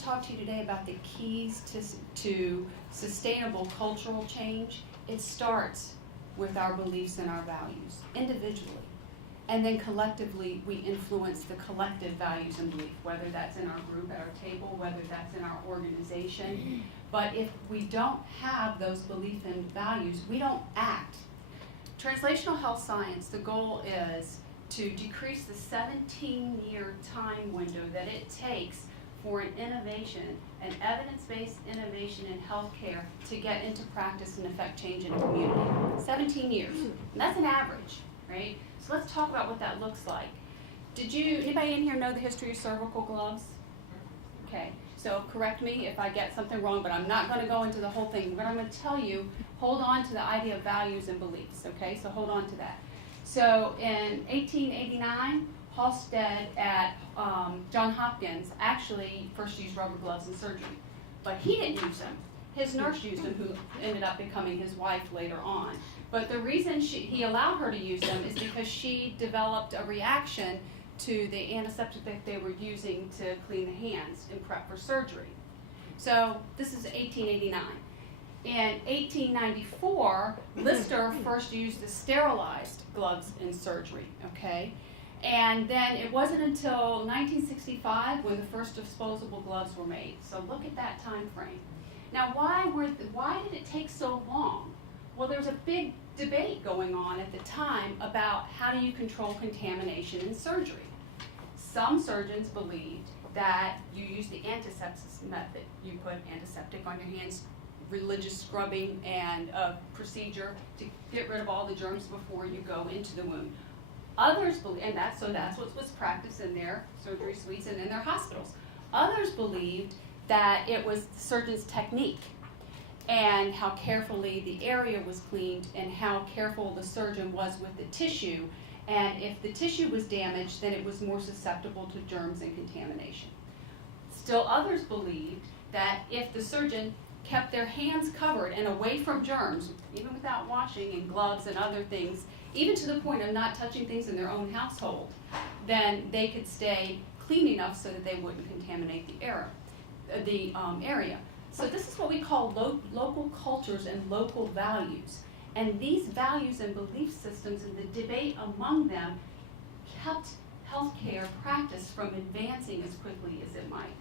to talk to you today about the keys to sustainable cultural change. It starts with our beliefs and our values, individually. And then collectively, we influence the collective values and belief, whether that's in our group at our table, whether that's in our organization. But if we don't have those beliefs and values, we don't act. Translational health science, the goal is to decrease the 17-year time window that it takes for an innovation, an evidence-based innovation in healthcare to get into practice and affect change in a community. 17 years. And that's an average, right? So let's talk about what that looks like. Anybody in here know the history of cervical gloves? Okay, so correct me if I get something wrong, but I'm not going to go into the whole thing. But I'm going to tell you, hold on to the idea of values and beliefs, okay? So hold on to that. So in 1889, Halsted at Johns Hopkins actually first used rubber gloves in surgery, but he didn't use them. His nurse used them, who ended up becoming his wife later on. But the reason he allowed her to use them is because she developed a reaction to the antiseptic that they were using to clean the hands in prep for surgery. So this is 1889. In 1894, Lister first used the sterilized gloves in surgery, okay? And then it wasn't until 1965 when the first disposable gloves were made. So look at that time frame. Now, why did it take so long? Well, there's a big debate going on at the time about how do you control contamination in surgery. Some surgeons believed that you use the antisepsis method. You put antiseptic on your hands, religious scrubbing and procedure to get rid of all the germs before you go into the wound. Others believe, and that's what was practiced in their surgery suites and in their hospitals. Others believed that it was the surgeon's technique and how carefully the area was cleaned and how careful the surgeon was with the tissue. And if the tissue was damaged, then it was more susceptible to germs and contamination. Still others believed that if the surgeon kept their hands covered and away from germs, even without washing and gloves and other things, even to the point of not touching things in their own household, then they could stay clean enough so that they wouldn't contaminate the area. So this is what we call local cultures and local values. And these values and belief systems and the debate among them kept healthcare practice from advancing as quickly as it might.